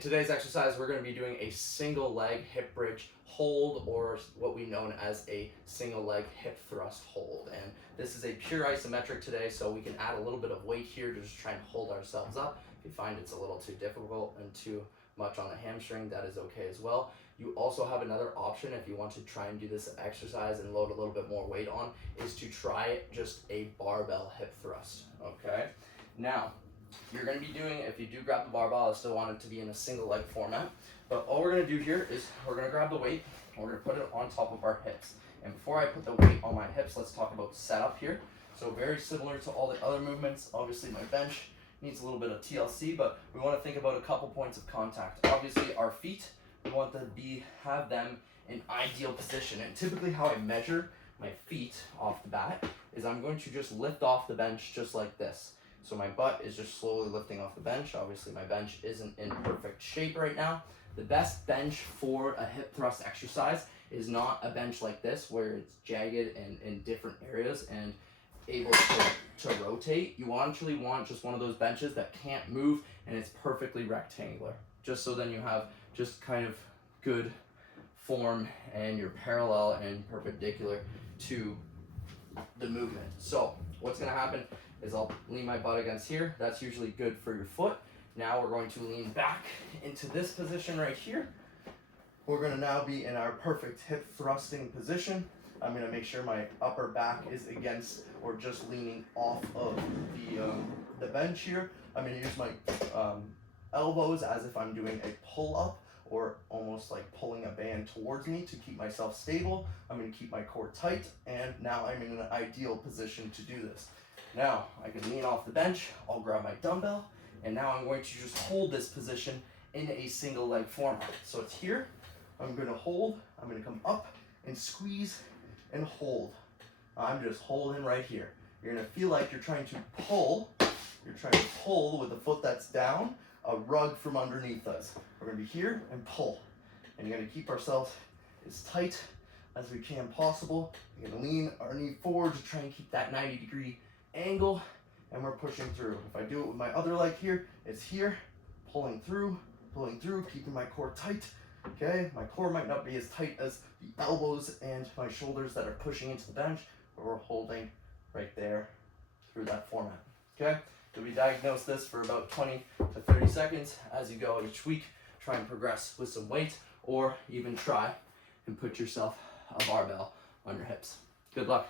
In today's exercise, we're going to be doing a single leg hip bridge hold, or what we know as a single leg hip thrust hold. And this is a pure isometric today, so we can add a little bit of weight here to just try and hold ourselves up. If you find it's a little too difficult and too much on the hamstring, that is okay as well. You also have another option if you want to try and do this exercise and load a little bit more weight on, is to try just a barbell hip thrust, okay? Now, you're going to be doing, if you do grab the barbell, I still want it to be in a single leg format, but all we're going to do here is we're going to grab the weight, and we're going to put it on top of our hips. And before I put the weight on my hips, let's talk about setup here. So very similar to all the other movements. Obviously my bench needs a little bit of TLC, but we want to think about a couple points of contact. Obviously our feet, we want to have them in ideal position. And typically how I measure my feet off the bat is I'm going to just lift off the bench just like this. So my butt is just slowly lifting off the bench. Obviously my bench isn't in perfect shape right now. The best bench for a hip thrust exercise is not a bench like this where it's jagged and in different areas and able to rotate. You actually want just one of those benches that can't move and it's perfectly rectangular. Just so then you have just kind of good form and you're parallel and perpendicular to the movement. So what's gonna happen is I'll lean my butt against here. That's usually good for your foot. Now we're going to lean back into this position right here. We're gonna now be in our perfect hip thrusting position. I'm gonna make sure my upper back is against or just leaning off of the bench here. I'm gonna use my elbows as if I'm doing a pull-up or almost like pulling a band towards me to keep myself stable. I'm gonna keep my core tight, and now I'm in an ideal position to do this. Now, I can lean off the bench, I'll grab my dumbbell, and now I'm going to just hold this position in a single leg format. So it's here, I'm gonna hold, I'm gonna come up and squeeze and hold. I'm just holding right here. You're gonna feel like you're trying to pull with the foot that's down, a rug from underneath us. We're gonna be here and pull. And you're gonna keep ourselves as tight as we can possible. You're gonna lean our knee forward to try and keep that 90-degree angle, and we're pushing through. If I do it with my other leg here, it's here, pulling through, keeping my core tight. Okay, my core might not be as tight as the elbows and my shoulders that are pushing into the bench, but we're holding right there through that format. Okay, so we diagnose this for about 20 to 30 seconds as you go each week. Try and progress with some weight, or even try and put yourself a barbell on your hips. Good luck.